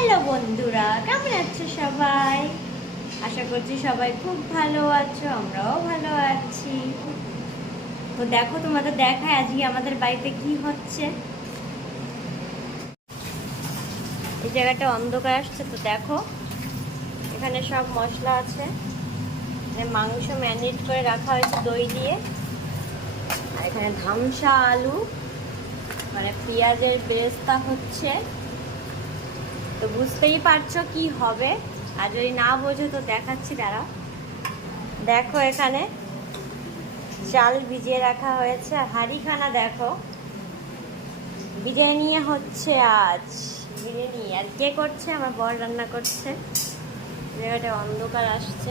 Hello বন্ধুরা, কেমন আছো সবাই? আশা করছি সবাই খুব ভালো আছো, আমরাও ভালো আছি। তো দেখো, তোমাদের দেখায় আজকে আমাদের বাড়িতে কি হচ্ছে। এই জায়গাটা অন্ধকার আসছে, তো দেখো এখানে সব মশলা আছে। মাংস ম্যারিনেট করে রাখা হয়েছে দই দিয়ে। আর এখানে ধামসা আলু, মানে পেঁয়াজের বেরেস্তা হচ্ছে। তো বুঝতেই পারছো কি হবে, আর যদি না বোঝো তো দেখাচ্ছি, দাঁড়াও। দেখো এখানে চাল ভিজিয়ে রাখা হয়েছে, আর হাঁড়িখানা দেখো। বিরিয়ানি হচ্ছে আজ, বিরিয়ানি। আর কে করছে? আমার বর রান্না করছে। জায়গাটা অন্ধকার আসছে।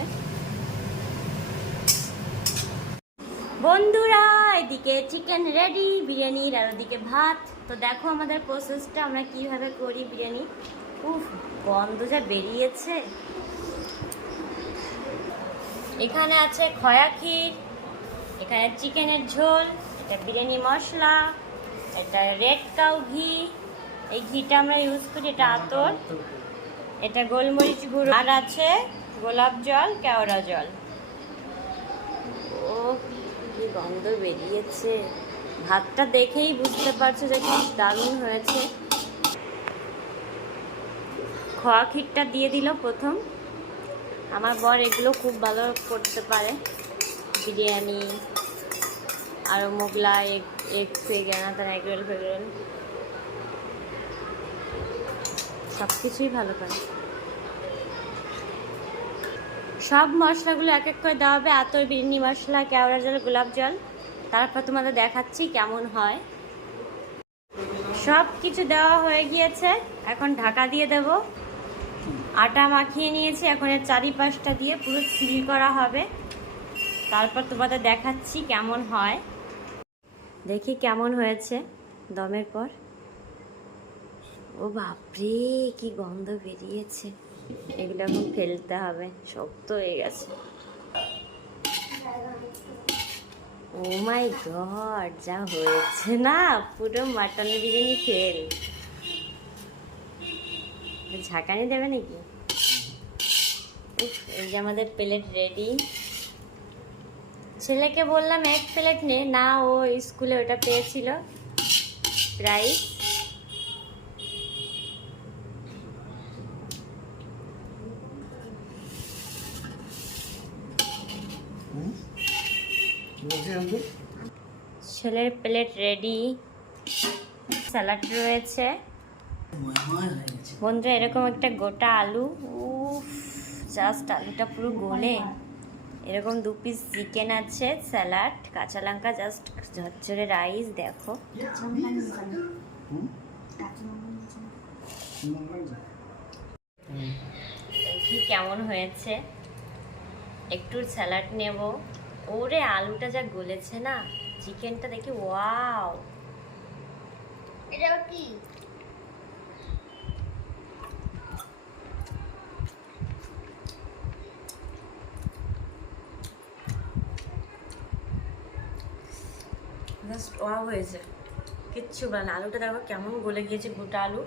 বন্ধুরা, এদিকে চিকেন রেডি বিরিয়ানির, আর ওদিকে ভাত। তো দেখো আমাদের প্রসেসটা, আমরা কিভাবে করি বিরিয়ানি। উফ, গন্ধ যা বেরিয়েছে। এখানে আছে খয়া ক্ষীর, এখানে চিকেনের ঝোল, এটা বিরিয়ানি মশলা, এটা রেড কাউ ঘি। এই ঘিটা আমরা ইউজ করি, এটা আতর, এটা গোলমরিচ গুঁড়ো, আর আছে গোলাপ জল, কেওড়া জল। ও কি গন্ধ বেরিয়েছে! ভাতটা দেখেই বুঝতে পারছো যে কি দারুণ হয়েছে। খোয়া ক্ষীরটা দিয়ে দিল প্রথম। আমার বর এগুলো খুব ভালো করতে পারে, বিরিয়ানি আর মোগলাই, এগ ফেগেনা, তার এগরোল ফেগরোল সব কিছুই ভালো পারে। সব মশলাগুলো এক এক করে দেওয়া হবে, আতর, বিরিয়ানি মশলা, কেওড়া জল, গোলাপ জল। তারপর তোমাদের দেখাচ্ছি কেমন হয়। সব কিছু দেওয়া হয়ে গিয়েছে, এখন ঢাকা দিয়ে দেব। আটা মাখিয়ে নিয়েছি, এখন এর চারিপাশটা দিয়ে পুরো সিল করা হবে। তারপর তোমাদের দেখাচ্ছি কেমন হয়। দেখি কেমন হয়েছে দমের পর। ও বাপরে, কি গন্ধ বেরিয়েছে! এগুলো এখন ফেলতে হবে, শক্ত হয়ে গেছে। ও মাই গড, যা হয়েছে না, পুরো মাটন বিরিয়ানি ফেল। ঝাঁকানি দেবে নাকি? এই যে আমাদের প্লেট রেডি। ছেলেকে বললাম এক প্লেট নে, না ও স্কুলে ওটা পেয়েছিল প্রাইস। ছেলের প্লেট রেডি, স্যালাড রয়েছে। বন্ধুরা, এরকম একটা গোটা আলু, উফ, জাস্ট আলুটা পুরো গলে। এরকম 2 পিস চিকেন আছে, স্যালাড, কাঁচা লঙ্কা, জাস্ট ঝরঝরে রাইস। দেখো দেখি কেমন হয়েছে। একটু স্যালাড নেব। ওরে, আলুটা যা গলেছে না, চিকেনটা দেখি, ওয়াও! এটা কি? জাস্ট ওয়াও হয়েছে, কিচ্ছু বলে না। আলুটা দেখো কেমন গলে গিয়েছে, গোটা আলু।